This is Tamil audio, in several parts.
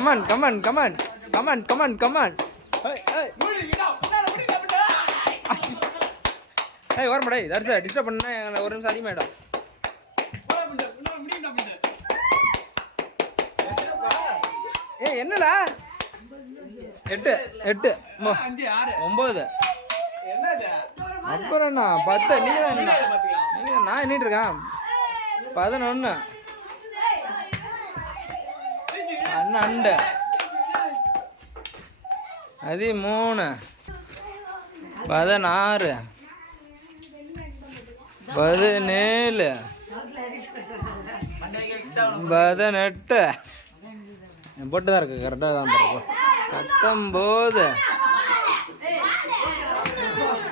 Come on. Hey, வரமாடே. That's it. Disturb பண்ணா ஒரு நிமிஷம் அதிகமாயிடும். ஏய் என்னடா? 8 5 6 9 என்னது? அப்புறம் நான் 10 நீங்க நான் எண்ணிட்டு இருக்கேன். 11 12 13 16 17 18 போட்டு தான் இருக்கு கரெக்டாக தான் இருக்கும் 19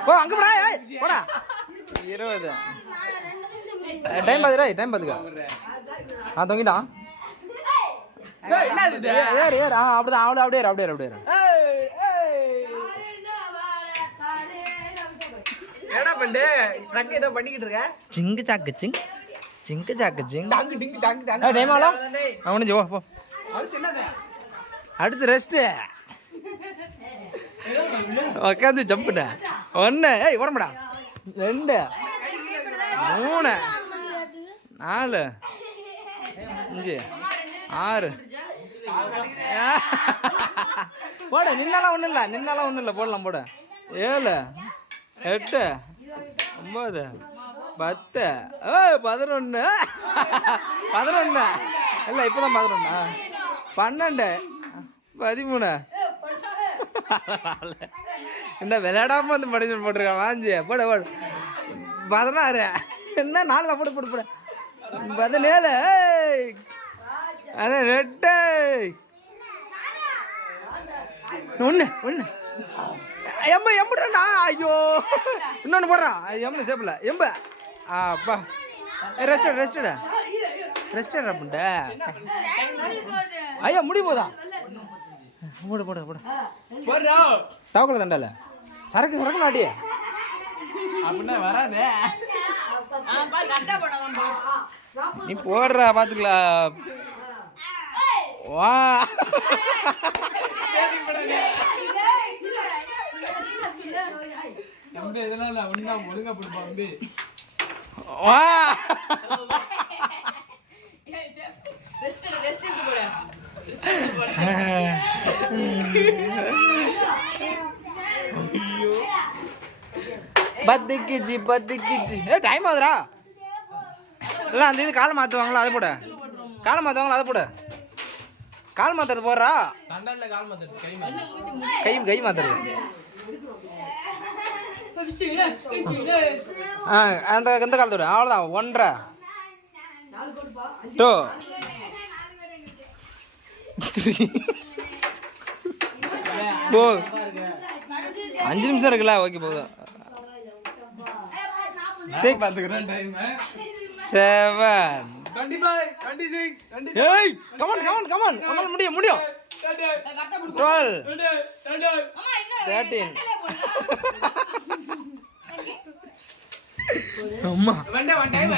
போ அங்கே போடா போடா 20 டைம் பார்த்துக்க தொங்கிட்டான் ஏறு அப்படிதான் அப்படியே என்ன பண்ணு ட்ரக் ஏதோ பண்ணிக்கிட்டு இருக்க சிங்கு சாக்கு டாங்கு டிங்கு டாங்கு டைம் ஆலோ அவனு ஜோ போ அடுத்து ரெஸ்ட் உட்காந்து ஜம்புடா 1 ஏய் வரமாடா 2 3 4 5 6 போட நின்னாலாம் ஒன்றும் இல்லை போடலாம் போட 7 8 9 10 11 இல்லை இப்போதான் 11 12 13 இந்த விளையாடாம வந்து படிச்சு போட்டிருக்கான் வாஞ்சி போட 16 என்ன 4 போடு 17 அதான் 8 1 எம்புடா ஐயோ இன்னொன்று போடுறான் எம்பு சேப்பில் எம்பு அப்பா ரெஸ்டடா அப்படின்ட்ட ஐயா முடி போதா போடு தவக்கல தண்டால சரக்கு நாட்டி அப்படின்னா வராதே நீ போடுறா பார்த்துக்கலாம் வா ஒழுங்கா போடுப்பாங்க வா பத்துக்குச்சு டைம் ஆகுதுரா இல்லை அந்த இது காலை மாற்றுவாங்களா அதை போட கால் மாத்துறது போடுறா கை மாத்துறது அந்த எந்த காலத்தோட அவ்வளோதான் 1.5 2 4 5 நிமிஷம் இருக்குல்ல ஓகே போதும் 6 7 ஏய் கமான் உன்னால முடியும் 12 13 அம்மா வண்ட டைம்